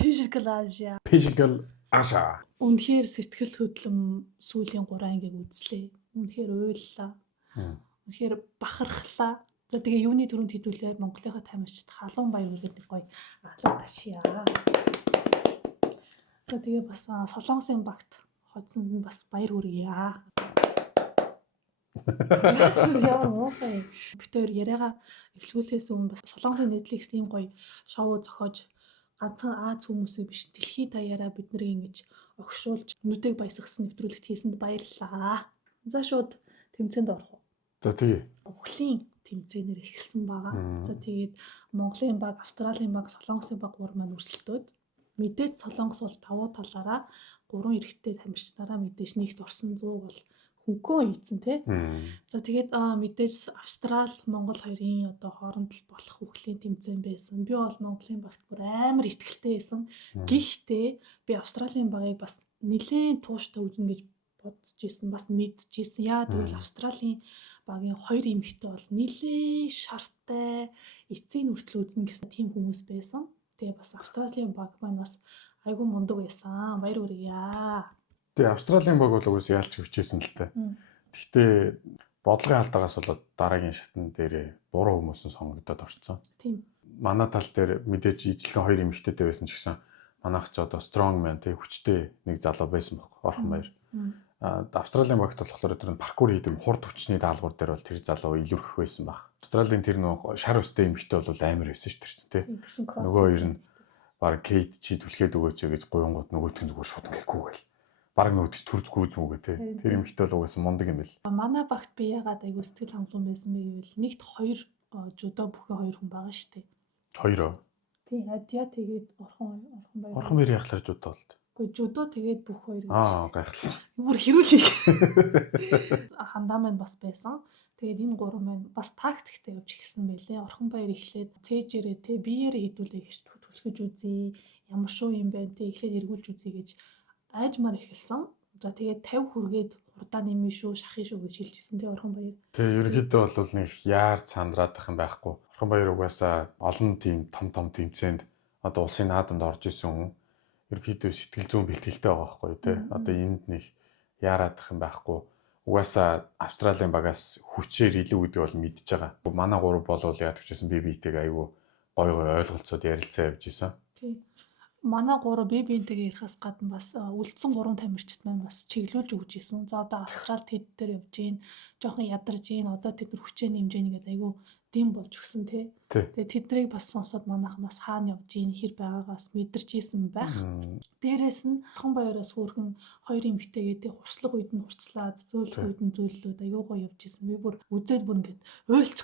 Physical Asia. Үнэхээр сэтгэл хөдлөм сүүлийн 3 ангийг үзлээ. Үнэхээр уйллаа. Үнэхээр бахархлаа. За тэгээ юуны төрөнд хэдүүлээ Монголынхаа тамирчид халуун баяр үргээд нэг гоё алга ташиа. За тэгээ бас Солонгосын багт хоцсонд нь бас баяр хүргье. Яа мохой. Битээр яриага эхлүүлээс өмнө бас Солонгосын Netflix тийм гоё шоу зохиож ганцхан Аз хүмүүсээ биш дэлхий даяараа бид нарыг ингэж огшуулж нүдэг баясгасан нэвтрүүлэгт хийсэнд баярлалаа. За шууд тэмцээнд орох уу? За тэгээ. Өвхлийн тэмцээнээр эхэлсэн байгаа. За тэгээд Монголын баг, Австралийн баг, Солонгосын баг гур маань өрсөлдөөд мэдээж Солонгос бол давуу талаараа 3 эрэгтэй тамирчнараа мэдээж нэгт орсон 100 бол хөнгөн ийцэн тий. За тэгээд мэдээж Австрал, Монгол хоёрын одоо хооронд л болох өвхлийн тэмцээн байсан. Би бол Монголын багт бүр амар ихтгэлтэй байсан. Гэхдээ би Австралийн багыг бас нэлээд тууштай үзнэ гэж бодож ирсэн. Бас мэдж ирсэн. Яа тэгвэл Австралийн багийн 2 эмэгтэй бол нэлээд шартай, эцсийн хүртэл үзнэ гэсэн тийм хүмүүс байсан. Тэгээ бас Австралийн баг маань бас айгүй мундаг байсан. Баяр хүргье. Тэгээ Австралийн баг бол угсаа яалч хөвчээсэн л та. Гэхдээ бодлогын алдаагаас болоод дараагийн шатн дээр буруу хүмүүс нь сонгогдоод орцсон. Тийм. Манай тал дээр мэдээж ижлэгэн 2 эмэгтэйтэй байсан ч гэсэн манайх ч одоо strongman тий хүчтэй нэг залуу байсан байхгүй орхон баяр. Австралийн багт болохоор тэр нь паркур хийдэг хурд хүчний даалгавар дээр бол тэр залуу илүүрхэх байсан баг. Австралийн тэр нөгөө шар өстэй эмэгтэй бол амар байсан ш тэр чинь тий. Нөгөө хоёр нь баг Кейт чи түлхээд өгөөч гэж гуйнгууд нөгөөтг нь зүгээр шууд ингээд гүгээл. Бараг нөөдөж төрж гүйж мүгээ тий. Тэр эмэгтэй бол угаасан мундаг юм бэл. Манай багт би ягаад айгу сэтгэл хангалуун байсан бэ гэвэл нэгт 2 жудо бүхэн 2 хүн байгаа штэ. 2. Тий, Адя тэгээд орхон баяр. Орхон баяр яхалаар жудо болд. Гэхдээ жудо тэгээд бүх 2 Гайхалсан. Бүр хэрүүлээ. Хандаа маань бас байсан. Тэгээд энэ 3 маань бас тактиктэй явж эхэлсэн байлээ. Орхон баяр эхлээд цээжээрээ тий биеэрээ хідүүлээ гэж түлхэж үзье. Ямар шоу юм бэ тий эхлээд эргүүлж үзье гэж айжмаар эхэлсэн. За тэгээд 50 хүргээд хурдаа нэмээ шүү, шахах шүү гэж хэлчихсэн тий Орхон баяр. Тэгээ ерөнхийдөө бол нэг яар цандраадах юм байхгүй. Орхон баяр угаасаа олон тийм том тэмцээнд одоо улсын наадамд орж исэн хүн ерөнхийдөө сэтгэл зүйн бэлтгэлтэй байгаа байхгүй тий. Одоо энд нэг яараадах юм байхгүй. Угаасаа Австралийн багаас хүчээр илүү гэдэг бол мэдж байгаа. Манай 3 болвол яадаг ч гэсэн би биетэйг аюу гой ойлголцоод ярилцаа явж исэн. Тий. Манай 3 биентэйгээ ярихаас гадна бас үлдсэн 3 тамирчид маань бас чиглүүлж өгч исэн. За одоо Австрал тэд дээр явж гин, жоохон ядарж гин, одоо тэд нар хүчээ нэмж гин гэдэг айгүй дэм болж өгсөн тий. Тэгээ тэднийг бас сонсоод манайхан бас хаана явж гин, хэр байгаагаас мэдэрч исэн байх. Дээрээс нь Орхон баяраас хөөрхөн 2 эмэгтэйгээ тий хурцлах үед нь хурцлаад, зөөлөх үед нь зөөллөөд аюу гоо явж исэн. Би бүр үзээд бүр ингээд уйлж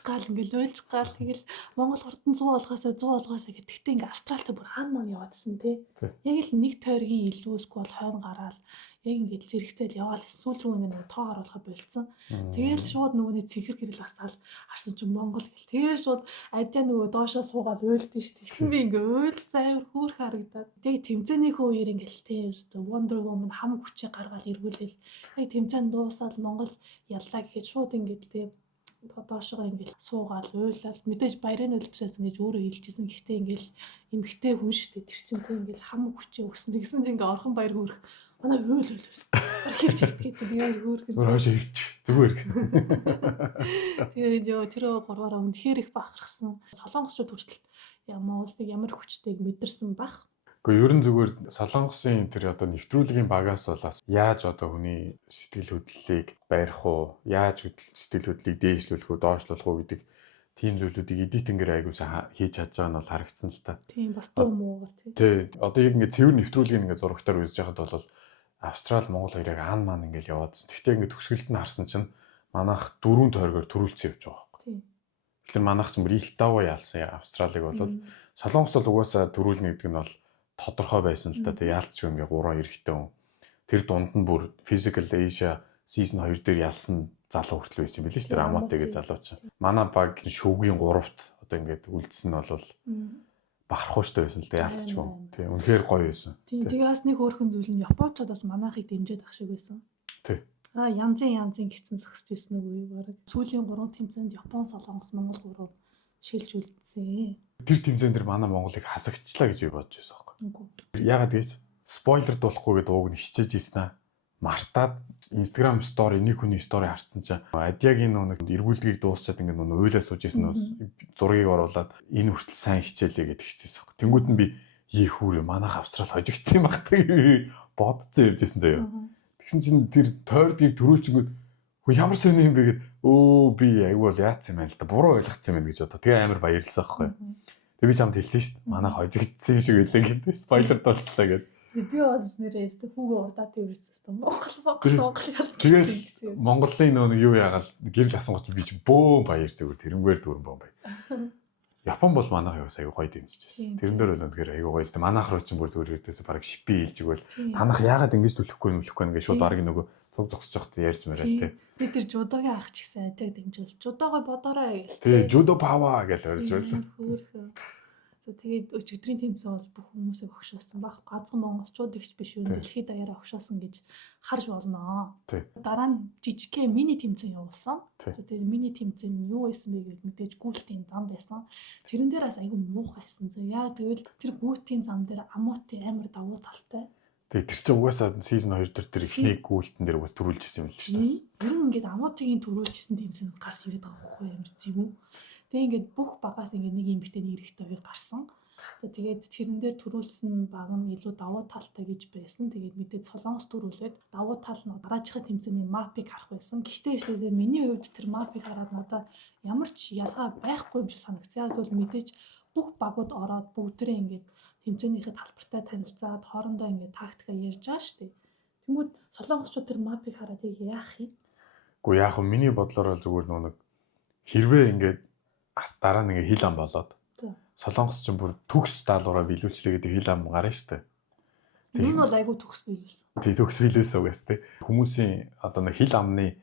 гал тэгэл Монгол хурдан 100 олгоосаа гэдэгтээ ингээд Австралтай бүр хаан маань яваадсэн тий. Яг л нэг тойргийн илүү эсвэл хойно гараал яг ингээд зэрэгцээл яваал сүүл рүү ингээд тоо оруулахаа болцсон. Тэгэл шууд нөгөөний цэнхэр гэрэл асаал харсан чинь Монгол гэл. Тэгэл шууд Адя нөгөө доошоо суугаад уйлдэн шүү дээ. Тэгсэн би ингээд уйл зайвар хөөх харагдаад. Тэгээ тэмцээнийхөө үеэр ингээд тий Wonder Woman хам хүчээ гаргаал эргүүлээл. Яг тэмцээн дуусаад Монгол яллаа гэхэд шууд ингээд тий доошоо ингээд суугаал уйлал мэдээж баярын өлбсээс ингэж өөрөө хэлжсэн. Гэхдээ ингээд эмхтэй хүн шүү дээ. Тэр чинь тий ингээд хам хүчээ өгсөн. Тэгсэн чинь ингээд Орхон баяр хөөх манай уйл хөвч хөвтгээд би хөөх. Хөөш хөвч зүгээр. Тэгээд тэр 3-аараа үнэхээр их бахархсан. Солонгосчууд хүртэл Монголыг ямар хүчтэйг мэдэрсэн бах. Гэхдээ ерөн зүгээр Солонгосын тэр одоо нэвтрүүлгийн багаас болоос яаж одоо хүний сэтгэл хөдлөлийг барих уу, яаж сэтгэл хөдлөлийг дээшлүүлэх үү, доошлуулах уу гэдэг тийм зүйлүүдийг эдитингээр аягуулсаа хийж чадж байгаа нь бол харагдсан л та. Тийм бас дуу муугаар тий. Одоо яг ингээд цэвэр нэвтрүүлгийг ингээд зурагтаар үзэж байхад бол Австрал, Монгол хоёрыг аан маань ингээд яваад. Гэхдээ ингээд төгсгөлд нь харсан чинь манайх 4 тойргоор төрүүлсэн явж байгаа байхгүй. Тэгэхээр манайх ч мөр илтаваа яалсан Австралиг бол Солонгос бол угаасаа төрүүлнэ гэдэг нь бол тодорхой байсан л та. Тэг яалтч ингээд 3 эрэгтэй хүн. Тэр дунд нь бүр Physical Asia season 2 дээр ялсан залуу хүртэл байсан юм билээ шүү дээ. Амотегээ залуу чинь. Манай баг шүүгийн 3-т одоо ингээд үлдсэн нь бол бахархууштай байсан л да яалтчгүй. Тий, үнэхээр гоё байсан. Тий, тэгээс нэг хөөрхөн зүйл нь Японочдоос манайхыг дэмжиж ах шиг байсан. Тий. Янзын гихцэн зогсож ирсэн үгүй баг. Сүүлийн 3 тэмцээнд Япон, Солонгос, Монгол 3 шилж үлдсэн. Тэр тэмцээн дээр манай Монголыг хасагчлаа гэж би бодож байсан байхгүй. Ягаад гэж спойлер дуулахгүй гэдэг ууг нь хичээж ийсэн аа. Мартаад Instagram story нэг хүний story харсан чинь Адягийн нэг эргүүлдгийг дуусчаад ингээд нэг уйлаа сууж ийсэн зургийг оруулаад энэ хүртэл сайн хичээлээ гэдэг хэвчээсэн байхгүй. Тэнгүүд нь би хүүрээ манайх авсрал хожигдсан юм багтаа бодцсон явж ийсэн заяа. Тэгсэн чинь тэр тойрдгийг төрүүлчингүүд ямар сони юм бэ гэд би айгүй бол яатсан юм байна л да. Буруу ойлгоцсон юм байна гэж бодоо. Тэгээ амар баярлсан байхгүй. Тэгээ би чамд хэлсэн шүү дээ. Манайх хожигдсан юм шиг байлаа гэдэг спойлер дуулчлаа гэдэг. Би бас нэрээ хүүгээ урдаад ирсэн Монгол тэгээд Монголын нэг юу яагаад гэрэл асангууд би чи бөө баяр зүгээр тэрнгээр дүүрэн бөө бай. Япон бол манайх яваас аягүй гоё дэмжижсэн. Тэрэн дээр бол үнэхээр аягүй гоё. Манайх руу чинь бүр зүгээр ирдээсээ бараг шипи хэлж игвэл танах яагаад ингэж төлөхгүй нөх шууд бараг нөгөө цуг зогсож явахад ярьж мэрэл тээ. Би тэр жудогийн ах ч гэсэн ажиг дэмжүүл. Жудогоо бодоорой гэх. Тий, жудо пава гэж орж байсан. Тэгээд өчигдрийн тэмцээн бол бүх хүмүүсийг огшоосон баг. Ганцхан монголчууд ихч биш үү? Дэлхийд даяараа огшоосон гэж харж болно. Дараа нь жижигхэн мини тэмцээн явуулсан. Тэгээд мини тэмцээн нь юу байсан бэ гэдээ мэдээж гүйлтийн зам байсан. Тэрэн дээр бас айгүй муухайсэн. Яа тэгвэл тэр гүйлтийн зам дээр амуути амар давуу талтай. Тэгээд тэр чинь угаасаа season 2 дээр ихний гүйлтэн дээр угаас төрүүлж ирсэн юм л шүү дээ. Ер нь ингээд амуутигийн төрүүлжсэн тэмцээнд гарч ирээд байгаа байхгүй юм зүг. Тэгээ ингээд бүх багаас ингээд нэг юм битэн эрэхтэй хоёр гарсан. Тэгээд тэрэн дээр төрүүлсэн баг нь илүү давуу талтай гэж байсан. Тэгээд мэдээд Солонгос төрүүлээд давуу тал нь дараачихын тэмцээний мапыг харах байсан. Гэхдээ ихдээ миний хувьд тэр мапыг хараад надад ямар ч ялгаа байхгүй юм шиг санагцсан. Яг бол мэдээж бүх багууд ороод бүгдээрээ ингээд тэмцээнийхээ талбартай танилцаад хоорондоо ингээд тактика ярьж байгаа шүү дээ. Тэнгүүд солонгосчууд тэр мапыг хараад яах юм? Гэхдээ яг нь миний бодлоор бол зүгээр нэг хэрвээ ингээд дараа нэг хил ам болоод солонгос ч бүр төгс даалгавраа биелүүлчлээ гэдэг хил ам гарна шүү дээ. Энэ бол айгүй төгс биелүүлсэн. Тий, төгс биелүүлсэн угаас тий. Хүмүүсийн одоо нэг хил амны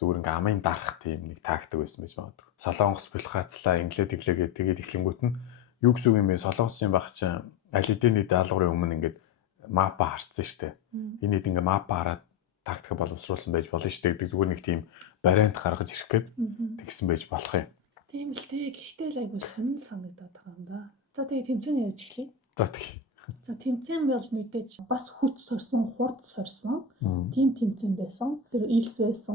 зүгээр ингээ амын дарах тийм нэг тактик байсан байж магадгүй. Солонгос бэлхацлаа, инглээ тэглээгээ тэгээд эхлэнгүүт нь юу гэсэн үг юм бэ? Солонгосын баг чинь аль хэдийн даалгаврын өмнө ингээд мапа харцсан шүү дээ. Энийг ингээ мапа хараад тактик боловсруулсан байж болно шүү дээ гэдэг зүгээр нэг тийм вариант гаргаж ирэх гээд тэгсэн байж болох юм. Тийм л дээ. Гэхдээ л айгүй сонин санагдаад байгаа юм да. За тэгээ тэмцээн ярьж эхлэе. За тэгье. За тэмцээн бол нэгдэж бас хүч сорсон, хурд сорсон тийм тэмцээн байсан. Тэр илс байсан,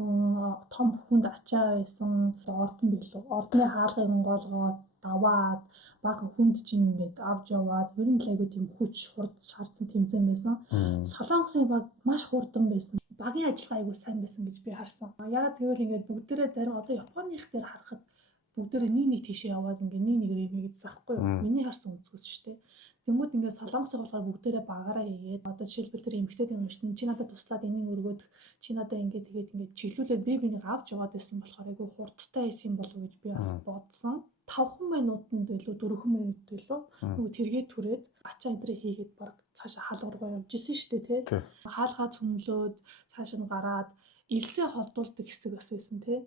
том хүнд ачаа байсан, ордон билүү. Ордны хаалгыг голгоод даваад бага хүнд чинь ингээд авч яваад ер нь л айгүй тийм хүч хурд шаардсан тэмцээн байсан. Солонгосын баг маш хурдан байсан. Багийн ажиллагаа айгүй сайн байсан гэж би харсан. Яагаад гэвэл ингээд бүгдээрээ зарим одоо Японых дээр харахад бүгдээрээ нэг тийшээ яваад ингээ нэг рэмэгэд заахгүй юу. Миний харсан үзгээс шүү дээ. Тэнгүүд ингээ солонгосоо болохоор бүгдээрээ багаараа хийгээд одоо жишээлбэл тэр эмэгтэй тамирчин чи надад туслаад энийг өргөөд чи надад ингээ тэгээд ингээ чиглүүлээд би бинийг авч яваад байсан болохоор айгүй хурдтай байсан юм болов уу гэж би бас бодсон. 5 минутанд илүү 4 минут илүү нөгөө тэргээ түрээд ачаа эдрээ хийгээд баг цаашаа хаалгаргаа явж исэн шүү дээ тий. Хаалгаа цөмлөөд цааш нь гараад илсээ холдуулдаг хэсэг бас байсан тий.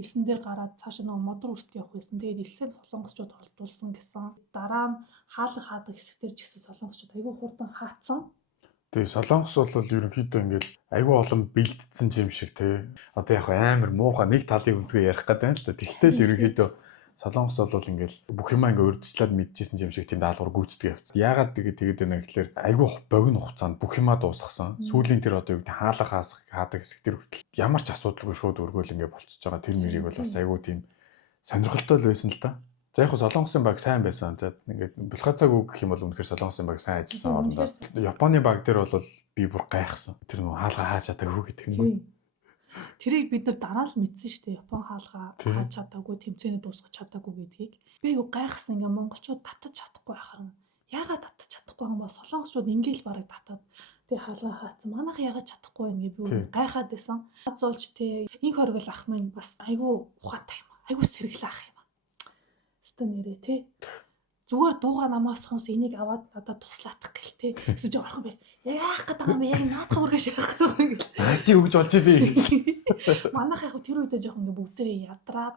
Илсэн дээр гараад цаашаа нөгөө модор үрт явах байсан. Тэгээд илсээ солонгосчууд холдуулсан гэсэн. Дараа нь хаалга хаадаг хэсгээр ч гэсэн солонгосчууд айгүй хурдан хаацсан. Тэгээ солонгос бол ерөнхийдөө ингээд айгүй олон бэлдсэн юм шиг тий. Одоо яг амар муухай нэг талын үнцгээ ярих гэдэг юм л да. Тэгтэл ерөнхийдөө солонгос бол ингээд бүх юмаа ингээд урьдчилаад мэдчихсэн юм шиг тийм даалгавар гүйцэтгэж явцсан. Яагаад тэгээд байна гэхэлэр айгүй богино хугацаанд бүх юмаа дуусгасан. Сүүлийн тэр одоо юу гэдэг хаалга хаадаг хэсэг тэр хүртэл ямар ч асуудалгүй шууд өргөөл ингээд болчихж байгаа. Тэр мөрийг бол бас айгүй тийм сонирхолтой л байсан л да. За яг солонгосын баг сайн байсан. За ингээд Булгацааг үг гэх юм бол үнэхээр солонгосын баг сайн ажилласан орондоо. Японы баг дээр бол би бүр гайхсан. Тэр нөгөө хаалга хааж чадаагүй гэдэг юм. Тэрийг бид нар дараа л мэдсэн шүү дээ. Япон хаалгаа хааж чадаагүй, тэмцээний дуусгах чадаагүй гэдгийг. Би айгу гайхсан. Ингээ монголчууд татаж чадахгүй байхаар. Яагаад татаж чадахгүй юм бол солонгосчууд ингээл бараг татаад тэгээ хаалгаа хаацсан. Манайх яагаад чадахгүй юм гээ би гайхаад байсан. Зулж те инх хоригл ах минь бас айгу ухаантай юм. Айгу сэргэлээ ах юм. Өстө нэрээ те. Зүгээр дууга намаас сонс энийг аваад надад туслаадах гэл те. Гэсэн чи орхон би яах гэдэг юм бэ? Яг наадах үргэж яах гэдэг юм гэл. Чи өгж болж би. Манайх яг тэр үедээ жоох ингээ бүгдээрээ ядраад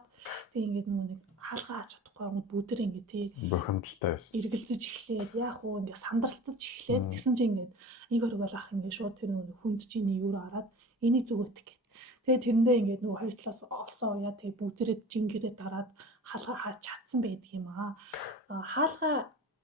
тэг ингээд нөгөө нэг хаалгаа хаач чадахгүй юм бүгдээрээ ингээ те. Бохомдолтой байсан. Эргэлзэж эхлээд яах уу ингээ сандралтаж эхлээд тэгсэн чи ингээд инх хоригол ах ингээ шууд тэр нөгөө хүнд чиний юу хараад энийг зүгөөтг гэ. Тэгээ тэрэндээ ингээд нөгөө хоёр талаас олсон уяа тэгээ бүгдээрээ жингэрээ дараад хаалгаа хаач чадсан байдаг юм аа. Хаалгаа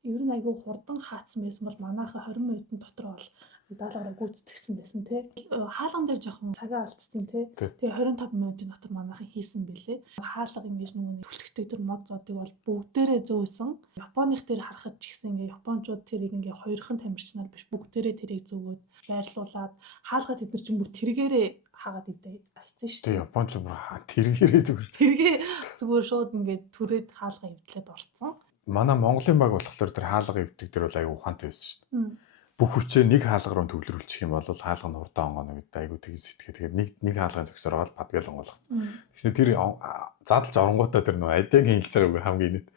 ер нь айгүй хурдан хаацсан байсан бол манайха 20 минутын дотор бол даалгавраа гүйцэтгэсэн байсан тий. Хаалган дээр жоохон цагаа алдсан тий. Тэгээ 25 минутын дотор манайхан хийсэн бэлээ. Хаалга ингэж нөгөө түлхэгтэй төр мод зодыг бол бүгдээрээ зөөсөн. Японых дээр харахад ч гэсэн ингээ японочууд тэрийг ингээ хоёрхан тамирчнаар биш бүгдээрээ тэрийг зөөгөөд байрлуулад хаалга тэд нар ч юм бүр тэргээрээ хаагаад идэх айцсан шүү. Тэгээ японч бүр тэргээрээ зүгээр. Тэргээ зүгээр шууд ингээ түрээд хаалга эвдлээд орцсон. Манай Монголын баг болохоор тэр хаалга эвдэг дээр бол аягүй ухаантай байсан шүү дээ. Бүх хүчээ нэг хаалга руу төвлөрүүлчих юм бол хаалга нь хурдан онгоно гэдэг аягүй тэгж сэтгэе. Тэгээд нэг хаалгын зөксөр аваад падгал онгойлгоцсон. Тэгсэн тэр задлж оронгуудаа тэр нөө адягийн хэлж байгаагүй хамгийн нийт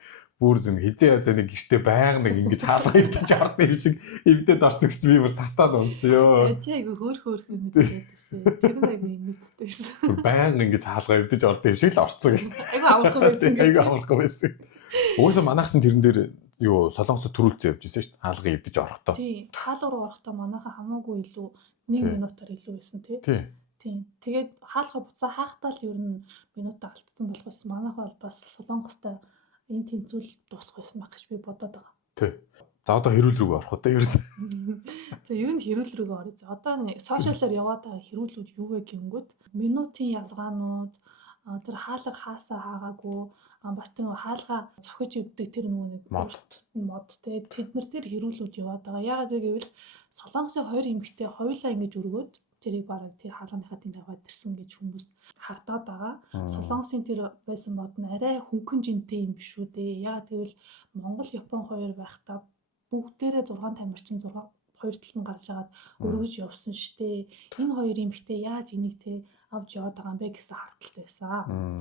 бүр зүг хизээ язаа нэг гэртээ байнга нэг ингэж хаалга эвдэж ордсон юм шиг эвдээд орсон гэсэн би бүр татаад унсан ёо. Тий айгүй хөөх нүдтэйсэн. Тэр нь айгүй нүдтэйсэн. Байнга ингэж хаалга эвдэж ордсон юм шиг л орцсон. Айгүй амархан байсан. Айгүй амархан байсан. Уусаа манайхсан тэрэн дээр юу солонгосо төрүүлцээ явж ирсэн шүү дээ. Хаалга эвдэж орохдоо. Тий. Хаалга руу орохдоо манайхаа хамаагүй илүү 1 минутаар илүү байсан тий. Тийм. Тэгээд хаалга буцаа хаахтаа л ер нь минутаа алдсан болох байсан. Манайх бол бас солонгостой энэ тэнцүүл дуусах байсан байх гэж би бодоод байгаа. Тий. За одоо хэрүүл рүү орох уу ер нь. За ер нь хэрүүл рүүгээ орё. За одоо сошиалаар яваад байгаа хэрүүлүүд юу вэ гингүүд минутын ялгаанууд тэр хаалга хаасаа хаагаагүй бас тэр хаалга цохиж өвдөг тэр нэг мод те тэд нар тэр хэрүүлүүд яваад байгаа. Яагаад вэ гэвэл солонгосын 2 эмэгтэй хоёулаа ингэж өргөөд тэрийг бараг тэр хаалганыхаа тэнд аваад ирсэн гэж хүмүүс хардаад байгаа. Солонгосын тэр байсан бод нь арай хөнгөн жинтэй юм биш үү дээ. Яагаад гэвэл Монгол Япон хоёр байхдаа бүгдээрээ 6 тамирчин 6 хоёр талд нь гарч агаад өргөж явсан штэ. Энэ хоёр эмэгтэй яаж энийг те авч яваад байгаа юм бэ гэсэн харталтай байсан.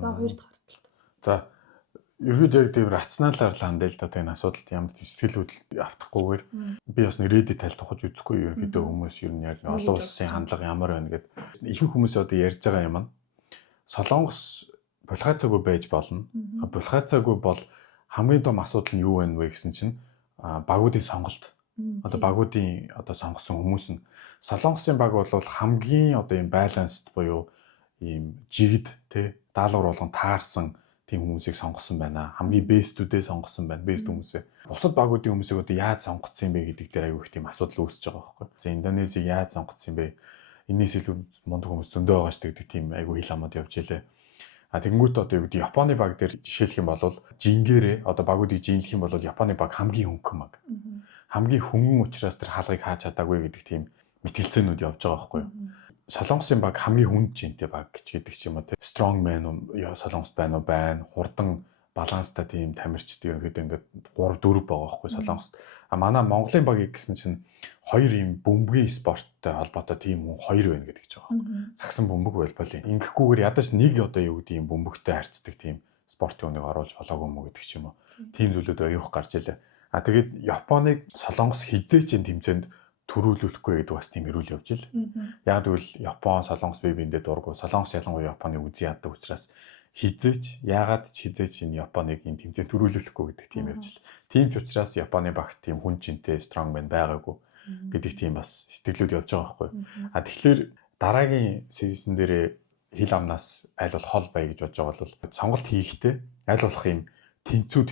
За хоёр дахь харталт. За ерөөд яг тийм рационалаар л хандаа л да энэ асуудалд ямар сэтгэл хөдлөл автахгүйгээр би бас нэрээдээ тал тухаж үзэхгүй ерөөдөө хүмүүс ер нь яг олон улсын хандлага ямар байна гэдэг ихэнх хүмүүс одоо ярьж байгаа юм. Солонгос булгацаагүй байж болно. Булгацаагүй бол хамгийн том асуудал нь юу вэ гэсэн чинь багуудын сонголт. Одоо багуудын одоо сонгосон хүмүүс нь Солонгосын баг бол хамгийн одоо юм баланст буюу ийм жигд тий даалгавар болгон таарсан тийм хүмүүсийг сонгосон байна. Хамгийн бэстүүдээ сонгосон байна. Бэст хүмүүсээ. Бусад багуудын хүмүүсийг одоо яаж сонгоцсон юм бэ гэдэг дээр аягүй их тийм асуудал үүсэж байгаа байхгүй. За Индонезийг яаж сонгоцсон юм бэ? Энээс илүү мундаг хүмүүс зөндөө байгаа шүү гэдэг тийм аягүй хил хамаад явж илээ. Тэгэнгүүт одоо юу гэдэг Японы баг дээр жишээлх юм бол жингээрээ одоо багуудыг жинлэх юм бол Японы баг хамгийн хөнгөн баг. Хамгийн хөнгөн учраас тэр хаалгыг хааж чадаагүй гэдэг тийм мэтгэлцээнүүд явж байгаа байхгүй. Солонгосын баг хамгийн хүнд жинтэй баг гэдэг ч юм уу те strong man солонгос байна уу байна хурдан баланстай тийм тамирчид ерөнхийдөө ингээд 3 4 байгаа байхгүй солонгост. Манай Монголын багийг гэсэн чинь 2 ийм бөмбөгийн спорттой холбоотой тийм хүн 2 байна гэдэг ч байгаа. Сагсан бөмбөг волейбол. Ингэхгүйгээр ядаж нэг одоо юу гэдэг юм бөмбөгтэй харьцдаг тийм спортын үнийг оруулж болоогүй мó гэдэг ч юм уу. Тийм зүйлүүд аюух гарч илээ. Тэгээд Японыг солонгос хизээч тэмцээнд төрүүлүүлэхгүй гэдэг бас тийм эрүүл явж ил. Яг тэгвэл Япон солонгос бие биендээ дургу солонгос ялангуяа Японыг үзий яадаг учраас хизээч яагаад ч хизээч энэ Японыг энэ тэмцээнд төрүүлүүлэхгүй гэдэг тийм явж ил. Тийм ч учраас Японы багт тийм хүн чинтэй strongman байгаагүй гэдэг тийм бас сэтгэлүүд явж байгаа байхгүй. Тэгэхээр дараагийн season дээр хил амнаас аль бол хол бай гэж бодож байгаа бол сонголт хийхдээ аль болох юм тэнцүү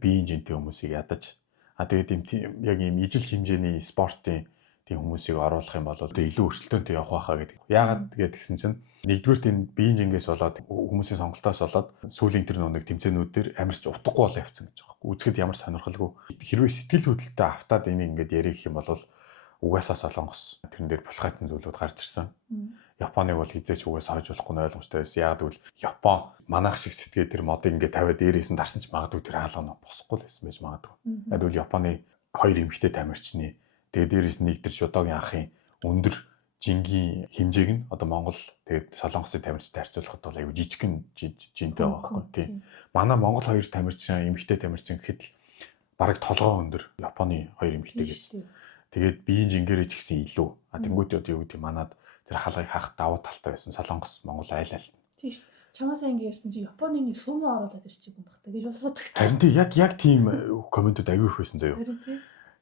биеийн жинтэй хүмүүсийг ядаж тэгээд яг ийм ижил хэмжээний спортын тийм хүмүүсийг оруулах юм бол илүү өрсөлдөөнтэй явах байхаа гэдэг. Яагаад гэдгсэн чинь нэгдүгээр энэ биеийн жингээс болоод хүмүүсийн сонголтоос болоод сүүлийн тэр нэг тэмцээнүүд дээр амарч утгагүй болоо явцсан гэж байгаа. Үзэхэд ямар сонирхолгүй. Хэрвээ сэтгэл хөдлөлтөд автаад энийг ингээд ярих юм бол угаасаа солонгос тэрэн дээр булхайтын зүйлүүд гарч ирсэн. Японыг бол хизээч угаасаа хойж болохгүй ойлгомжтой байсан. Яагаад гэвэл Япон манайх шиг сэтгээ тэр модыг ингээд тавиад дээрээс нь дарсан ч магадгүй тэр хаалга нь босхгүй л байсан байж магадгүй. Яг бол Японы 2 эмэгтэй тамирчны тэгээд дээрээс нэг тэр шудогийн анхын өндөр жингийн хэмжээг нь одоо Монгол тэгээд солонгосын тамирчтай харьцуулахад бол аюу жижигхэн жинтэй байгаа байхгүй тийм. Манай Монгол 2 тамирчин эмэгтэй тамирчин гэхэд л бараг толгоо өндөр Японы 2 эмэгтэйгээс тэгээд биеийн жингэрээ ч гэсэн илүү. Тэнгүүт одоо юу гэдэг манад тэр хаалгыг хаах давуу талтай байсан солонгос Монгол айл. Тийм шүү. Чамаасаа ингэ ярьсан чи Японы нэг сүмөө оруулаад ирчих юм багтаа гэж боддог. Харин тийм яг тийм комментүүд аюу их байсан заяа.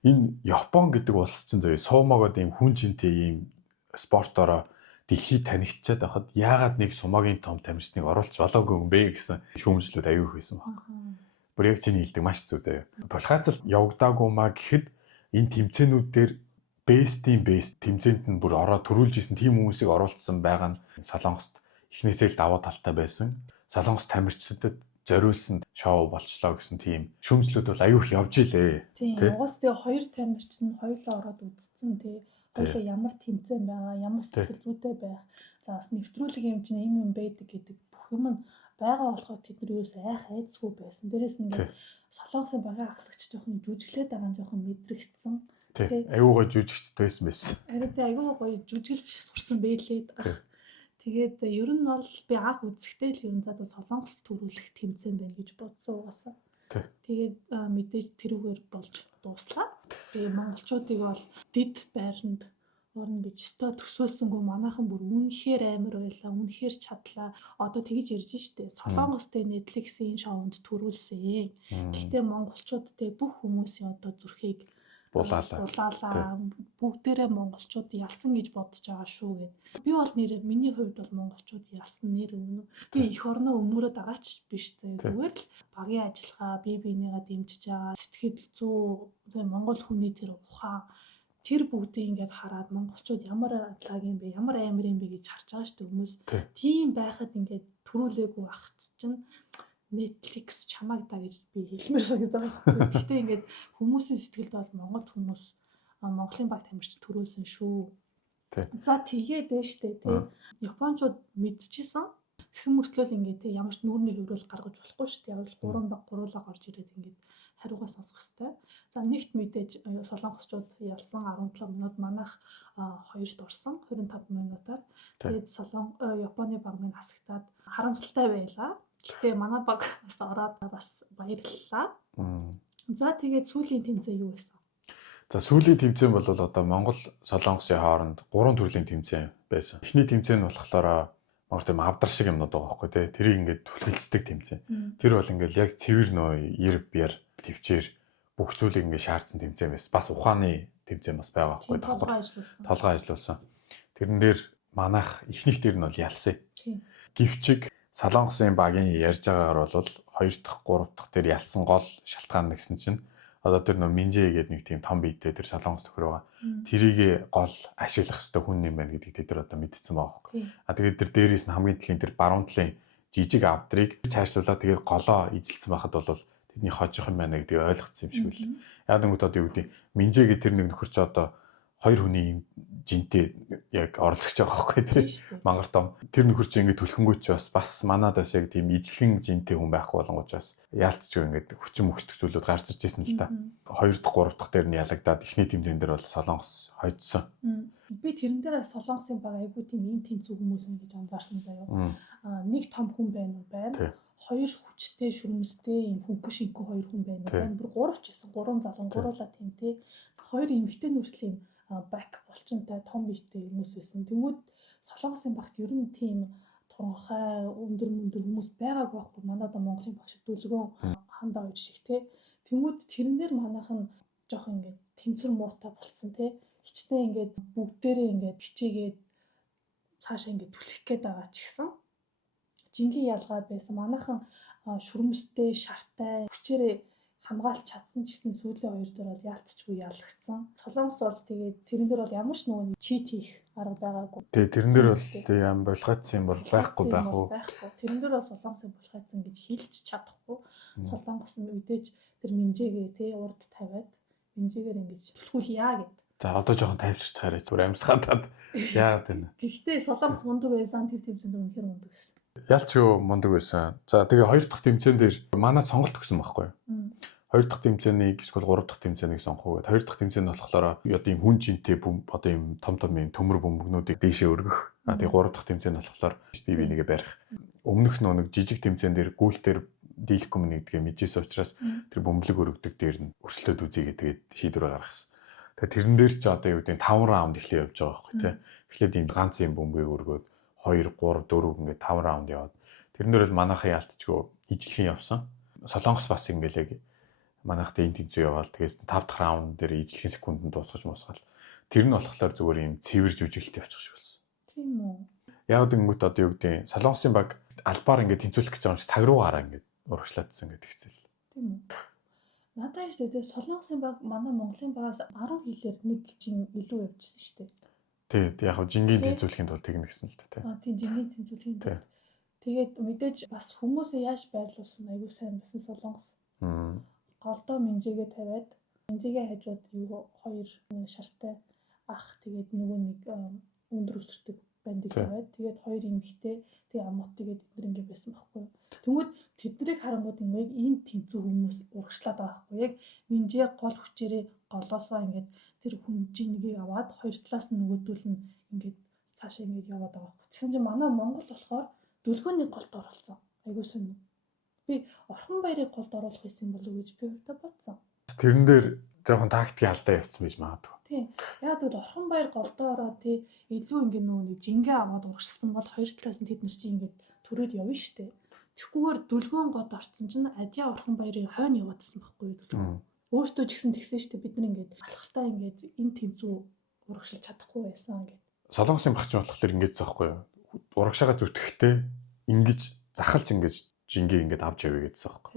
Энэ Япон гэдэг улс чинь заяа суумогод ийм хүн жинтэй ийм спортоор дэлхийд танигдчиад байхад яагаад нэг сумагийн том тамирчныг оруулж болоогүй юм бэ гэсэн шүүмжлүүд аюул их байсан баг. Бүр яг чиний хэлдэг маш зүг заяа. Булхаацал явагдаагүй маа гэхэд энэ тэмцээнүүд дээр best тэмцээнд нь бүр ороод төрүүлж исэн тийм хүмүүсийг оруулсан байгаа нь Солонгост эхнээсээ л даваа талтай байсан. Солонгос тамирчдад зориулсан шоу болчлоо гэсэн тийм шүүмжлүүд бол аюул их явж илээ. Тийм. Угаас тэгээ хоёр тамирч нь хоёулаа ороод үзсэн тий. Хоёулаа ямар тэмцээн байгаа, ямар сэтгэл зүйтэй байх. За бас нэвтрүүлэг юм чинь юм байдаг гэдэг бүх юм нь байгаа болохоор тэд нар юус айцгүй байсан. Дээрээс нь ингээд Солонгосын багийн ахлагч жоохон жүжиглээд байгаа нь жоохон мэдрэгдсэн. Тий. Аюугаа жүжигчд байсан. Харин тэ аюугаа гоё жүжиглж сурсан байлээ. Тэгээд ер нь бол би анх үзэхдээ л ер нь задаа Солонгос төрүүлэх тэмцээн байна гэж бодсон угаасаа. Тэгээд мэдээж тэрүүгээр болж дууслаа. Тэгээд монголчуудыг бол дэд байранд орно гэж өстой төсөөлсөнгөө манайхан бүр үнэхээр амар байлаа, үнэхээр чадлаа. Одоо тэгж ярьж штэ. Солонгостэй Netflix-ийн шоунд төрүүлсэн. Гэхдээ монголчууд тэ бүх хүмүүсийн одоо зүрхийг булаалаа. Бүгдээрээ монголчууд ялсан гэж бодож байгаа шүү гэд. Би бол миний хувьд бол монголчууд ялсан нэр өгнө. Би эх орноо өмөрөөд байгаа ч биш заяа. Зүгээр л багийн ажиллагаа, бие биенийгээ дэмжиж байгаа, сэтгэл зүй, монгол хүний тэр ухаан тэр бүгдийг ингээд хараад монголчууд ямар лаг юм бэ, ямар амар юм бэ гэж харж байгаа шүү дээ хүмүүс. Тийм байхад ингээд төрүүлээгүй ахц чинь Netflix чамайг да гэж би хэлмээр санагдаад байна. Гэхдээ ингээд хүмүүсийн сэтгэлд бол Монгол хүмүүс Монголын баг тамирч төрүүлсэн шүү. За тэгээд дээ штэ тий. Японочууд мэдчихсэн. Тэгсэн мөртлөө ингээд тий ямар ч нүүрний хөврөл гаргаж болохгүй штэ. Яг л гуруулаа гарч ирээд ингээд хариугаа сонсох хэвээр. За нэгт мэдээж солонгосчууд ялсан 17 минут манайх 2-т орсон 25 минутаар. Тэгээд Японы баг минь хасагтаад харамсалтай байлаа. Гэтэ манай баг бас ороод бас баярлалаа. За тэгээд сүүлийн тэмцээн юу байсан? За сүүлийн тэмцээн бол одоо Монгол Солонгосын хооронд 3 төрлийн тэмцээн байсан. Эхний тэмцээн нь болохоор Монгол тийм авдар шиг юмнууд байгаа байхгүй тий. Тэрийг ингээд түлхэлцдэг тэмцээн. Тэр бол ингээд яг цэвэр нөө 90 бяр төвчээр бүх зүйлийг ингээд шаардсан тэмцээн байсан. Бас ухааны тэмцээн бас байгаа байхгүй давхар. Толгой ажилласан. Тэрэн дээр манайх эхнийх дээр нь бол ялсан. Гэвчиг Солонгосын багийн ярьж байгаагаар бол 2 дахь 3 дахь дээр ялсан гол шалтгаан гэсэн чинь одоо тэр нөө Минжээ гэдэг нэг тийм том биетэй тэр Солонгос төхөр байгаа. Тэрийг гол ашиглах хэрэгтэй хүн юм байна гэдгийг тэр одоо мэдсэн байгаа байхгүй. Тэгээд тэр дээрээс нь хамгийн дэлхийн тэр баруун талын жижиг авдрыг цаашруулаад тэгээд голоо эзэлсэн байхад бол тэдний хожих юм байна гэдгийг ойлгоцсон юм шиг үл. Яг нэг удаа юу гэдэг Минжээ гэдэг тэр нэг нөхөр ч одоо 2 хүний жинтэй яг оролцож байгаа байхгүй тийм мангар том тэр нөхөр чи ингээд түлхэнгүүч бас манад бас яг тийм ижлэгэн жинтэй хүн байхгүй болонгож бас яалтчгүй ингээд хүчин мөхсдөх зүйлүүд гарч ирж байсан л та 2 дахь 3 дахь дээр нь ялагдаад эхний тэмцээн дээр бол Солонгос хойдсон. Би тэрэн дээр Солонгосын баг айгүй тийм ийм тэнцүү хүмүүс юм гэж анзаарсан заяа. Нэг том хүн байна. 2 хүчтэй шүрмэстэй ийм хөнгө шингүү 2 хүн байна. Бүр 3 ч байсан 3 залуу гуруула тийм тий 2 эмэгтэй нүртэл ийм бак болчинтай том биетэй хүмүүс байсан. Тэнгүүд Солонгосын багт ер нь тийм туранхай өндөр хүмүүс байгаагүй байхгүй. Манайд Монголын баг шиг дүлгөө хандаа ууж шиг тий. Тэнгүүд тэрнээр манайхан жоох ингээд тэнцвэр муутай болцсон тий. Хичнээн ингээд бүгдээрээ ингээд бичээгээд цаашаа ингээд түлхэх гээд байгаа ч гэсэн жинхэнэ ялгаа байсан. Манайхан шүрмэстэй, шартай, хүчээрээ хамгаалж чадсан ч гэсэн сүүлийн 2 дээр бол яалтчгүй ялагдсан. Солонгос бол тэгээд тэрэн дээр бол ямар ч нөгөө чит хийх арга байгаагүй. Тэгээ тэрэн дээр бол ям булгайцсан юм бол байхгүй байх уу? Тэрэн дээр бол Солонгосын булгайцсан гэж хэлж чадахгүй. Солонгос нь мэдээж тэр Минжээгээ тий урд тавиад Минжээгээр ингэж түлхүүлъя гэд. За одоо жоохон тайвширч хараа зүгээр амьсгаатаад яагаад вэ? Гэхдээ Солонгос мундаг байсан тэр тэмцээнд үнэхээр мундаг байсан. Ялч юу мундаг байсан. За тэгээ 2 дахь тэмцээн дээр манай сонголт өгсөн байхгүй юу? 2 дахь тэмцээнийг эсвэл 3 дахь тэмцээнийг сонгох уу гэдэг. 2 дахь тэмцээн нь болохоор одоо ийм хүн жинтэй одоо ийм том ийм төмөр бөмбөгнүүдийг дээшээ өргөх. Тэгээ 3 дахь тэмцээн нь болохоор бие бинийгээ барих. Өмнөх нэг жижиг тэмцээн дээр гүйлтээр дийлэхгүй мэн гэдгээ мэдчихсэн учраас тэр бөмбөлөг өргөдөг дээр нь өрсөлдөд үзье гэдэг шийдвэр гаргасан. Тэгээ тэрэн дээр ч одоо юу гэдэг 5 раунд эхлэе явж байгаа байхгүй тий. Эхлээд ийм ганц юм бөмбөгийг өргөөд 2 3 4 ингээд 5 раунд яваад тэрэн дээр л манайхан яалтчгүй ижлэхэн явсан. Солонгос бас ингээд яг манайхтай энэ тэнцүү яваал тэгээс 5 дахь раунд дээр ижлэхэн секундэд дуусгаж муусгаал. Тэр нь болохоор зүгээр ийм цэвэр жүжиглэлт явчих шиг болсон. Тийм үү. Яг гэнгүүт одоо юу гэдэг Солонгосын баг албаар ингээд тэнцвүүлэх гэж байгаа юм шиг цаг руугаараа ингээд урагшлаадсан гэдэг хэцэл. Тийм үү. Надад шүү дээ Солонгосын баг манай Монголын багаас 10 хилээр нэг жин илүү явжсэн шүү дээ. Тий, яг жингийн тэнцвүүлэхийн тулд тэгнэ гэсэн л дээ. Тийм жингийн тэнцвүүлэхийн тулд. Тэгээд мэдээж бас хүмүүсээ яаж байрлуулсан аюу сайн байсан Солонгос. Голдоо минжигээ тавиад минжигээ хажууд юу хоёр шартай ах тэгээд нөгөө нэг өндөр өсөртөг бандыг тавиад тэгээд хоёр эмэгтэй тэгээд амут тэгээд эдгээр ингэ байсан байхгүй. Тэнгүүд тэднийг харангууд ингээд ийм тэнцүү хүмүүс урагшлаад байгаа байхгүй. Яг минжээ гол хүчээрээ голоосоо ингээд тэр хүн жинийг аваад хоёр талаас нь нөгөөдөл нь ингээд цаашаа ингээд яваад байгаа байхгүй. Тэгсэн чинь манай Монгол болохоор дүлгөөний голд оролцсон. Айгуу сонь. Би орхон баярыг голд оруулах байсан болов уу гэж би өөртөө бодсон. Тэрэн дээр жоохон тактикийн алдаа явцсан байж магадгүй. Тийм. Яг л орхон баяр голдоо ороод тий илүү ингээд нөгөө нэг жингээ аваад урагшилсан бол хоёр талаас нь тэд нар чинь ингээд төрөөд явна штэ. Тэгхгүйгээр дүлгөөн год орцсон чинь адьяа орхон баярыг хойно яваадсан байхгүй дүлгөөн. Өөртөө ч гэсэн тэгсэн штэ бид нар ингээд алхалтаа ингээд энэ тэнцүү урагшилж чадахгүй байсан ингээд. Солонгосын багч болохоор ингээд захгүй юу. Урагшаага зүтгэхдээ ингэж захалж ингэж жингээ ингээд авч явъя гэдсэн байхгүй.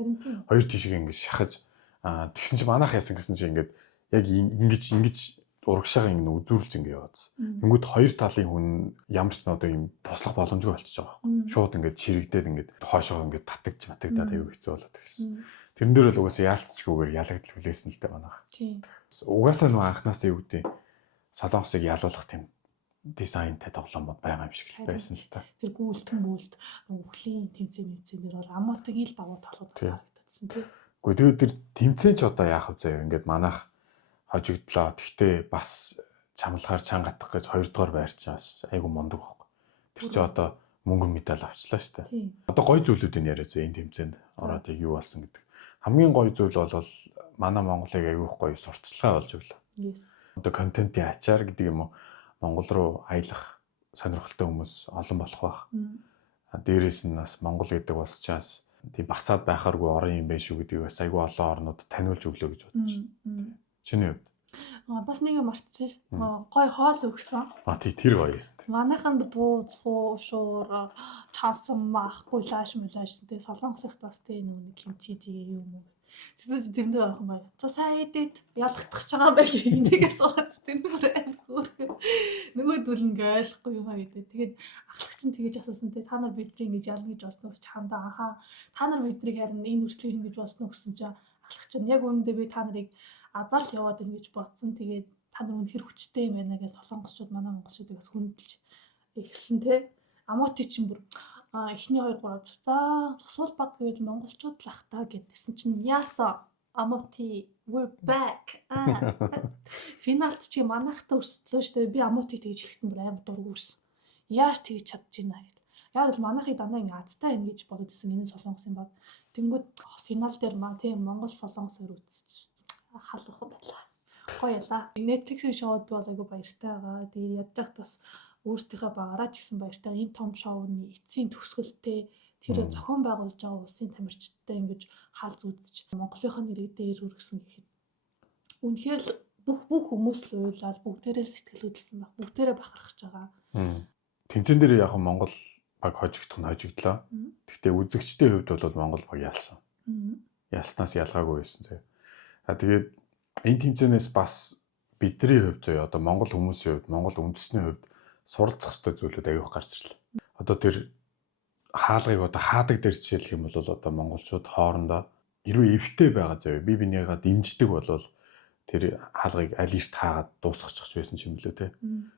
Хоёр тишээ ингэж шахаж тэгсэн чинь манайх яасан гэсэн чинь ингээд яг ингэж урагшаага ингэ үзүүрлж ингэ яваадсан. Тэнгүүд хоёр талын хүн ямар ч одоо юм туслах боломжгүй болчихж байгаа байхгүй. Шууд ингэ чирэгдээд ингэ хоошоо ингэ татагдаад аюу хэцүү болоод гэсэн. Тэрэн дээр л угаасаа яалтчгүйгээр ялагдл хүлээсэн л дээ манайх. Тийм. Угаасаа нөгөө анханасаа юу гэдэг Солонгосыг ялуулах тийм дизайнтай тоглоомод байгаа юм шиг л байсан л та. Тэр гүйлтэн өвглийн тэмцээнээр бол амаатгийн л давуу талууд харагдсан тийм. Гэхдээ тэр тэмцээч одоо яах вэ заяа ингээд манайх хожигдлоо. Гэхдээ бас чамлагаар чангатах гэж 2 дугаар байрчаас айгу мундаг байхгүй. Тэр чи одоо мөнгөн медаль авчлаа шүү дээ. Одоо гоё зүйлүүдийг яриа зөө энэ тэмцээнд ороод юу болсон гэдэг. Хамгийн гоё зүйл бол манай Монголыг айгуух гоё сурталчилгаа болж өглөө. Одоо контентын ачаар гэдэг юм уу Монгол руу аялах сонирхолтой хүмүүс олон болох байх. Дээрээс нь бас Монгол гэдэг улс чаас тийм басаад байхааргүй орон юм байна шүү гэдгийг бас айгүй олон орнууд таниулж өглөө гэж бодож байна. Чиний хувьд? Бас нэг юм мартчих. Гой хоол өгсөн. Тэр гоё юм. Манайханд бууз, хуу, шуур, чансан маахгүй лааш мулаашсан. Тэгээ Солонгосыхт бас тэгээ нэг кимчи юм уу. Тэсэж тэрэн дээр орхон бай. За сайн эдэд ялгах байгаа байл энийгээс суугаад тэр бүр амар. Нөгөөдөл ингээ ойлгохгүй юм аа гэдэг. Тэгээд ахлагч нь тэгэж асуусан те та нар бидний ингэж ялна гэж болсон гэж чамдаа анхаа. Та нар биднийг харин энэ үрчлэг ингэж болсон гэсэн чинь ахлагч нь яг үүндээ би та нарыг азарл яваад байна гэж бодсон. Тэгээд та нар үнэхэр хүчтэй юм байна гэж солонгосчууд манай монголчуудаас хүндэлж эхэлсэн те. Амоти чинь бүр эхний 2 3 за тусвал баг гэвэл монголчууд л ах та гэдгсэн чинь яаса Амоти we're back. Финалт чи манайхтай өрсөлдөө штэ би Амоти тэгж хэлэхдээ бүр амар дург үрсэн. Яаж тэгж чадж байна гэд. Яг л манайхыг дандаа ингэ азтай байна гэж бодод исэн энэ солонгосын баг. Тэнгүүд финал дээр маа тийм Монгол солонгосоор үзчихсэн. Халах байлаа. Гоё яла. Netflix-ийн шоуд бол айгу баяртай байгаа. Тэгээ яддаг бас өөртөөхөө багаараа ч гэсэн баяртай. Энэ том шоуны эцсийн төгсгөлтэй тэр зохион байгуулж байгаа улсын тамирчидтай ингэж хаалц үзэж Монголынхаа нэрийг дээр үргэсэн гэхэд үнэхээр л бүх хүмүүс л уйлаад бүгдээрээ сэтгэл хөдлсөн баг. Бүгдээрээ бахархаж байгаа. Тэмцээн дээр яг Монгол баг хожигдох нь хожигдлоо. Гэхдээ үзэгчдийн хувьд бол Монгол баг ялсан. Ялснаас ялгаагүй байсан зөө. Тэгээд энэ тэмцээнээс бас бидний хувьд зөө одоо Монгол хүмүүсийн хувьд, Монгол үндэсний хувьд суралцах ёстой зүйлүүд аяух гарч ирлээ. Одоо тэр хаалгыг одоо хаадаг дээр жишээлх юм бол одоо монголчууд хоорондоо хэрвээ эвтэй байгаа зав бие бинийгаа дэмждэг болвол тэр хаалгыг аль иш таагаад дуусгачих байсан юм билүү те.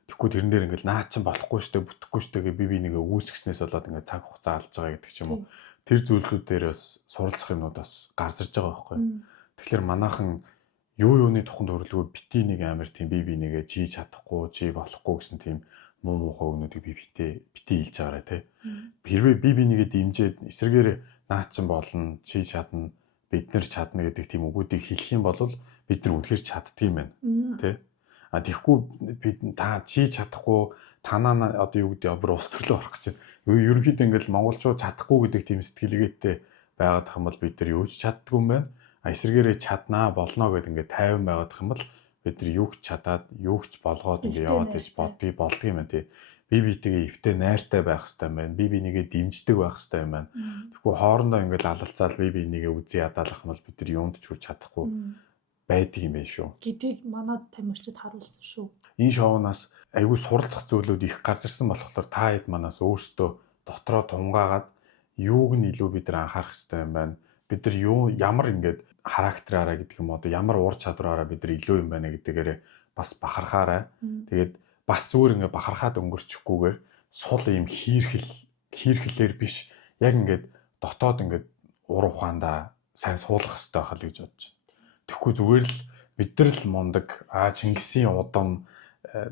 Тэгэхгүй тэрэн дээр ингээл наа чин болохгүй штэ бүтэхгүй штэ гэ бие бинийгээ үүсгэснээс болоод ингээд цаг хугацаа алж байгаа гэдэг ч юм уу. Тэр зүйлсүүд дээр бас суралцах юмуд бас гарч ирж байгаа байхгүй. Тэгэхээр манайхан юуны туханд хөрлөгөө бити нэг амар тийм бие бинийгээ чи чадахгүй чи болохгүй гэсэн тийм муу муухай өгнүүдийг бити хэлж байгаарай те. Хэрвээ бие бинийгээ дэмжиж эсрэгээр наа чин болно чи чадна бид нар чадна гэдэг тийм үгүүдийг хэлэх юм бол бид нар үнэхээр чаддаг юм байна тий. Тэгэхгүй бид та чи чадахгүй танаа одоо юу гэдэг бүр ус төрлөө орох гэж байна. Ерөнхийдөө ингээл монголчууд чадахгүй гэдэг тийм сэтгэлгээтэй байгаад их юм бол бид нар юу ч чаддгүй юм байна. Эсрэгээрээ чаднаа болно гэдэг ингээд тайван байгаад их юм бол бид нар юу ч чадаад юу ч болгоод ингээд яваад байж болдгийм байна тий. бие биетэйгээ эвтэй найртай байх хэрэгтэй юм байна. Бие бинийгээ дэмждэг байх хэрэгтэй юм байна. Тэгэхгүй хоорондоо ингээл алалцаал бие бинийгээ үзий ядаалах юм бол бид нар юунд ч хүрч чадахгүй байдаг юм байна шүү. Гэдгийг манай тамирчид харуулсан шүү. Энэ шоунаас айгүй суралцах зүйлүүд их гарч ирсэн болохоор та хэд манаас өөрсдөө дотроо тунгаагаад юуг нь илүү бид нар анхаарах хэрэгтэй юм байна. Бид нар ямар ингээд характераараа гэдэг юм одоо ямар ур чадвараараа бид нар илүү юм байна гэдэгээрээ бас бахархаарай. Тэгээд бас зүгээр ингээд бахархаад өнгөрчихгүйгээр сул юм хийрхэлээр биш яг ингээд дотоод ингээд ур ухаандаа сайн суулгах хэрэгтэй хаа л гэж бодож байна. Тэгэхгүй зүгээр л бид нар л мундаг Чингисийн удам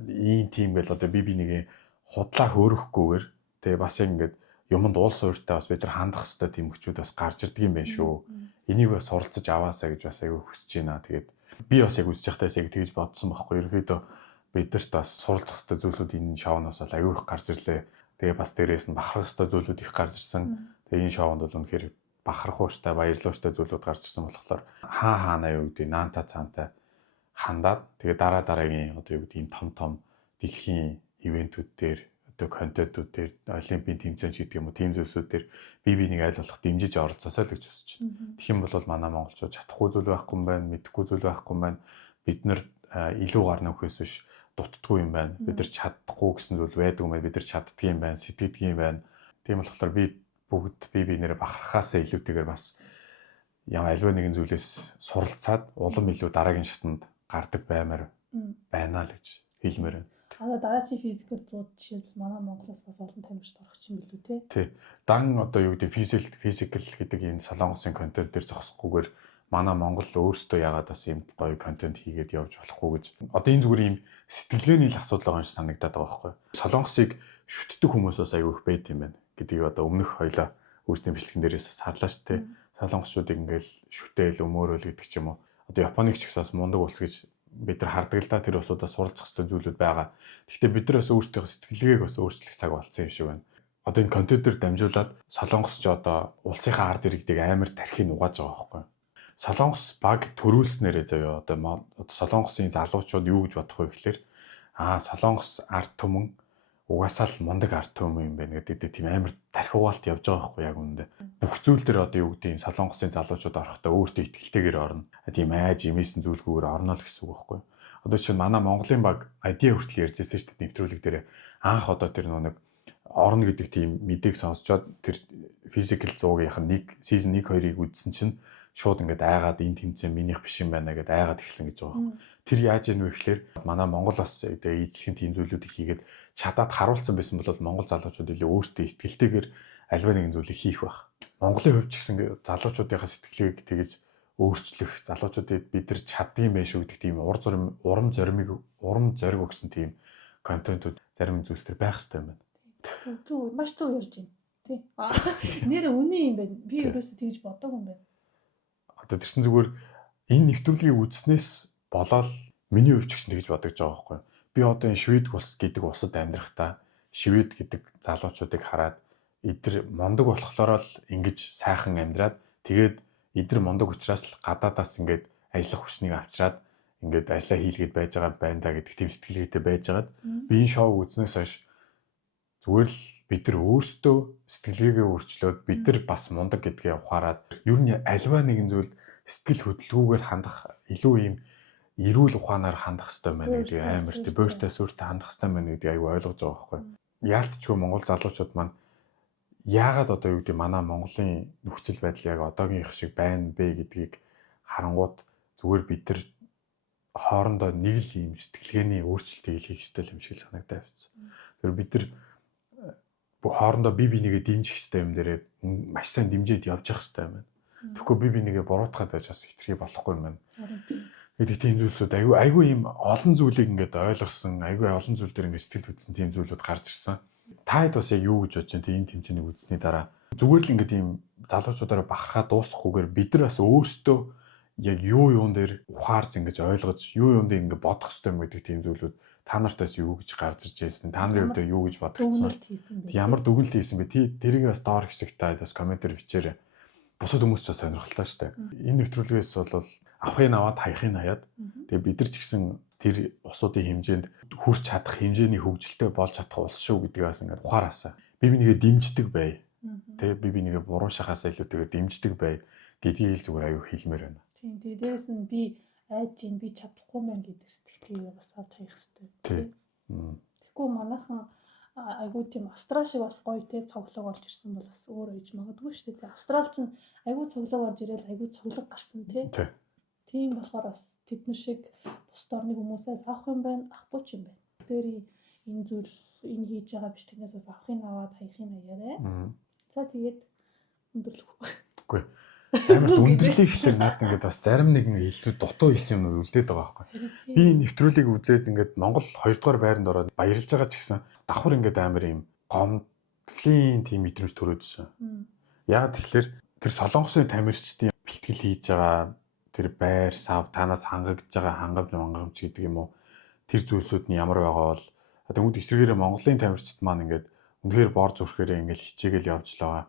ийм тийм байл одоо би нэг худлаа хөөрөхгүйгээр тэгээ бас яг ингээд юмд уул суурьтай бас бид нар хандах хэрэгтэй тийм хүчүүд бас гарч ирдэг юм байна шүү. Энийг бас суралцаж аваасаа гэж бас аягүй хүсэж байна. Тэгээд би бас яг үзэж байхдаа яг тэгж бодсон байхгүй. Ерөнхийдөө бидэрт бас суралцах хэрэгтэй зүйлсүүд энэ шоунаас бол аягүй их гарч ирлээ. Тэгээ бас дээрээс нь бахархах хэрэгтэй зүйлүүд их гарч ирсэн. Тэгээ энэ шоунд бол үнэхээр бахархууштай баярлууштай зүйлүүд гарч ирсэн болохоор хаана юу гэдэг наанта цаантай хандаад тэгээ дараагийн одоо юу гэдэг ийм том дэлхийн ивентүүд дээр одоо контентууд дээр олимпийн тэмцээн гэдэг юм уу тийм зүйлсүүд дээр биенийг аль болох дэмжиж оролцоосоо л гэж хүсэж байна. Тэгэх юм бол манай монголчууд чадахгүй зүйл байхгүй юм байна, мэдэхгүй зүйл байхгүй юм байна. Бид нар илүү гар нөхөөс биш дутдаггүй юм байна. Бид нар чадахгүй гэсэн зүйл байдаг юм байна. Бид нар чаддгийн юм байна, сэтгэдгийн юм байна. Тийм болохоор би бүгд бие бахархаасаа илүүтэйгээр бас альва нэгэн зүйлээс суралцаад улам илүү дараагийн шатанд гардаг баймаар байна л гэж хэлмээр байна. Дараагийн физикал зууд жишээлбэл манай Монголоос бас олон тамирчид орох чинь билүү те. Тий. Дан одоо юу гэдэг физикал гэдэг энэ солонгосын контент дээр зогсохгүйгээр манай Монгол өөрсдөө яагаад бас ийм гоё контент хийгээд явж болохгүй гэж. Одоо энэ зүгээр ийм сэтгэлгээний л асуудал байгаа юм шиг санагдаад байгаа байхгүй. Солонгосыг шүтдэг хүмүүс бас аягүй их байд юм байна гэдгийг одоо өмнөх хоёлаа өөрсдийн бичлэгэн дээрээс харлаа шүү дээ. Солонгосчуудыг ингээл шүтээл өмөөрөл гэдэг ч юм уу. Одоо Японыг ч гэсэн мундаг улс гэж бид нар хардаг л да тэр улсуудаас суралцах хэрэгтэй зүйлүүд байгаа. Гэхдээ бид нар бас өөрсдийнхөө сэтгэлгээг бас өөрчлөх цаг болсон юм шиг байна. Одоо энэ контентээр дамжуулаад солонгосч одоо улсынхаа ард иргэдэг амар тархийг угааж байгаа байхгүй. Солонгос баг төрүүлснээрээ заяа одоо солонгосын залуучууд юу гэж бодох вэ гэхээр солонгос ард түмэн угаасаа л мундаг ард түмэн юм байна гэдэг тийм амар тархиугаалт явж байгаа байхгүй яг үнэндээ. Бүх зүйл дээр одоо юу гэдэг нь солонгосын залуучууд орохдоо өөртөө ихтэйгээр орно. Тийм айж имээсэн зүйлгүйгээр орно л гэсэн үг байхгүй. Одоо чинь манай Монголын баг ID хүртэл ярьжсэн шүү дээ нэвтрүүлэг дээр анх одоо тэр нэг орно гэдэг тийм мэдээг сонсчоод тэр физикал 100-ийнх нь season 1-2-ыг үзсэн чинь шууд ингээд айгаад энэ тэмцээн минийх биш юм байна гэдээ айгаад эхэлсэн гэж байгаа юм. Тэр яаж ийм вэ гэхээр манай Монголоос эзлэхийн тийм зүйлүүдийг хийгээд чадаад харуулсан байсан бол Монгол залуучууд илүү өөртөө ихтгэлтэйгээр альва нэгэн зүйлийг хийх байх. Монголын хувьд ч гэсэн залуучуудынхаа сэтгэлгээг тэгэж өөрчлөх, залуучуудад бид нар чаддсан байх шүү гэдэг тийм урам зориг өгсөн тийм контентууд зарим зүйлс төр байх хэрэгтэй юм байна. Зүг маш зөв ярьж байна. Тий. Нэр үнэн юм байна. Би ерөөсөө тэгж бодоогүй юм байна. Одоо тэрсэн зүгээр энэ нэвтрүүлгийг үзснээс болоод миний хувьд ч гэсэн тэгж бодож байгаа байхгүй. Би одоо энэ Швед улс гэдэг улсад амьдрахдаа Швед гэдэг залуучуудыг хараад эдгээр мундаг болохоор л ингэж сайхан амьдраад тэгээд эдгээр мундаг учраас л гадаадаас ингээд ажиллах хүчнийг авчираад ингээд ажиллаа хийлгээд байж байгаа байна да гэдэг тийм сэтгэлгээтэй байжгаад би энэ шоуг үзнээс хойш зүгээр л бид нар өөрсдөө сэтгэлгээгээ өөрчлөөд бид нар бас мундаг гэдгээ ухаарад ер нь альва нэгэн зүйлд сэтгэл хөдлөлгүйгээр хандах илүү ийм эрүүл ухаанаар хандах хэрэгтэй байна гэдэг амар тий бөөртэй сүртэй хандах хэрэгтэй байна гэдэг аюу ойлгож байгаа байхгүй. Яалтчгүй Монгол залуучууд маань яагаад одоо юу гэдэг манай Монголын нөхцөл байдал яг одоогийнх шиг байна бэ гэдгийг харангууд зүгээр бид нар хоорондоо нэг л ийм сэтгэлгээний өөрчлөлтийг хийх хэрэгтэй юм шиг санагдаад байна. Тэр бид нар хоорондоо бие бинийгээ дэмжих хэрэгтэй юм дээрээ маш сайн дэмжиж явж явах хэрэгтэй юм байна. Тэгэхгүй бие бинийгээ буруутгаад байж бас хитрхи болохгүй юм байна. Гэдэг тийм зүйлсүүд айгүй ийм олон зүйлийг ингээд ойлгосон, айгүй олон зүйл дээр ингээд сэтгэл хөдлсөн тийм зүйлүүд гарч ирсэн. Та хэд бас яг юу гэж бодож байна? Энэ тэмцээнийг үзсний дараа зүгээр л ингээд ийм залуучуудаараа бахархаа дуусахгүйгээр бид нар бас өөрсдөө яг юун дээр ухаарч ингэж ойлгож, юун дээр ингээд бодох хэрэгтэй юм гэдэг тийм зүйлүүд та нартаас юу гэж гарч ирж байсан? Та нарын хувьд юу гэж бодогдсон? Ямар дүгнэлт хийсэн бэ? Тэрийг бас доор хэсэгт бас комментээр бичээрэй. Бусад хүмүүс ч сонирхолтой шүү дээ. Энэ нэвтрүүлгээс бол авахын аваад хаяхын хаяад тэгээ бид нар ч гэсэн тэр улсуудын хэмжээнд хүрч чадах хэмжээний хөгжилтэй болж чадах улс шүү гэдгийг бас ингээд ухаараасаа би бинийгээ дэмждэг бай. Тэ би бинийгээ буруу шахаасаа илүүтэйгээр дэмждэг бай гэдгийг зүгээр аюу хэлмээр байна. Тийм. Тэгээ дээрээс нь би айж гин би чадахгүй мэн гэдэг сэтгэлийг бас авч хаях хэрэгтэй. Тийм. Тэгэхгүй манайхан айгуу тийм Австрал шиг бас гоё те цоглог орж ирсэн бол бас өөр ээж магадгүй шүү дээ. Австрал ч айгуу цоглог орж ирэл айгуу цоглог гарсан те. Тийм болохоор бас тэднэр шиг бусд орны хүмүүсээс авах юм байна, авахгүй ч юм байна. Тэр энэ зүйл энэ хийж байгаа биш тэрнээс бас авахын аваад хаяхын аяарэ. За тэгээд өндөрлөхгүй. Үгүй. Амар дүндэрлэх хэлээр наад ингээд бас зарим нэгэн хэлсүүд дутуу хэлсэн юм үлдээд байгаа байхгүй. Би нэвтрүүлгийг үзээд ингээд Монгол 2 дугаар байранд ороод баярлж байгаа ч гэсэн давхар ингээд амар юм гомдлын тийм мэдрэмж төрөөдсөн. Яг тэгэхээр тэр солонгосын тамирчдын бэлтгэл хийж байгаа тэр байр сав танаас хангагдж байгаа хангамж гэдэг юм уу тэр зүйлсүүд нь ямар байгаа бол тэгвэл эсрэгээрээ Монголын тамирчид маань ингээд үнэхээр бор зүрхээр ингээд хичээгээл явж л байгаа.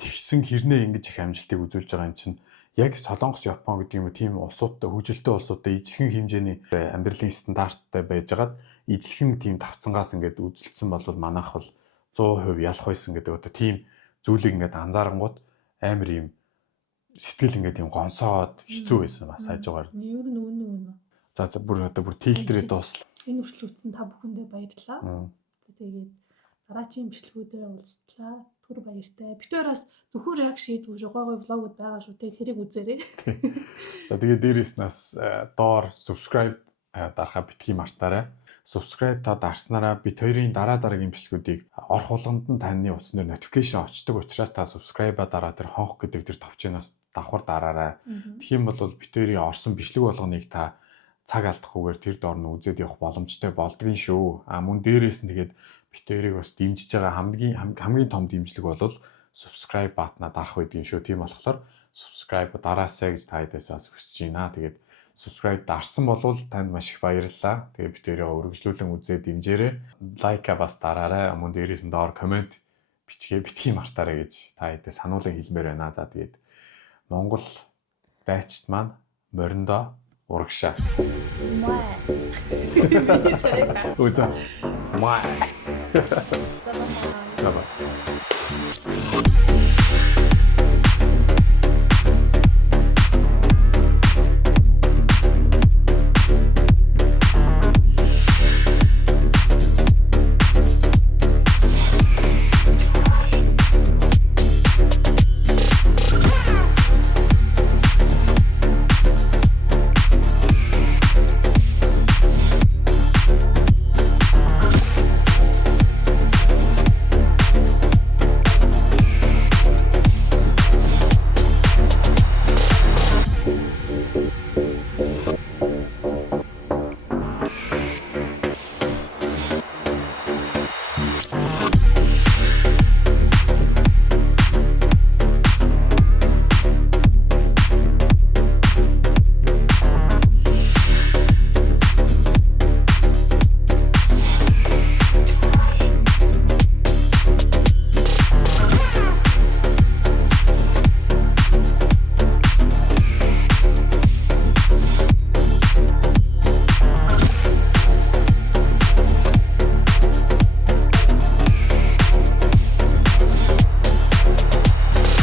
Тэгсэн хэрнээ ингэж их амжилтыг үзүүлж байгаа юм чинь яг Солонгос, Япон гэдэг юм тийм улсуудтай хөгжилтэй улсуудтай эзлэхэн хэмжээний амьдралын стандарттай байжгаад эзлэхэн тийм тавцангаас ингээд үзэлцсэн бол манайх бол 100% ялах байсан гэдэг одоо тийм зүйлийг ингээд анзаарангууд амар юм сэтгэл ингээд юм гонсоод хэцүү байсан бас хажуугаар. Ер нь үнэн. За бүр тэлтрээ дуусла. Энэ хүртэл үзсэн та бүхэндээ баярлалаа. Тэгээд дараагийн бичлэгүүдээр уулзтлаа. Түр баяртай. Битээр бас зөвхөн реакшн хийдгүү жогоогоо влогууд байгаа шүү те тэрийг үзээрэй. За тэгээд дээрээс нас доор subscribe дарахаа битгий мартаарай. Subscribe та дарснараа бит хоёрын дараагийн бичлэгүүдийг орох болгонд нь таны утаснаар notification очдог учраас та subscribe-а дараа тэр хонх гэдэг тэр товчоноос давхар дараарай. Тэгэх юм бол бит хоёрын орсон бичлэг болгоныг та цаг алдахгүйгээр тэр доор нь үзээд явах боломжтой болдгийн шүү. Мөн дээрээс нь тэгээд бит хоёрыг бас дэмжиж байгаа хамгийн том дэмжлэг бол subscribe баатна дарах байдгийн шүү. Тийм болохоор subscribe дараасаа гэж та хэдээсээс хүсэж байна. Тэгээд subscribe дарсан болвол танд маш их баярлалаа. Тэгээд бит хоёроо үргэлжлүүлэн үзээд дэмжээрэй. Лайка бас дараарай. Мөн дээрээс нь доор комент битгий мартаарай гэж та хэдээ сануулгын хэлмээр байна. За тэгээд Монгол дайчт маань мориндоо урагшаа. Үзээ. Маа.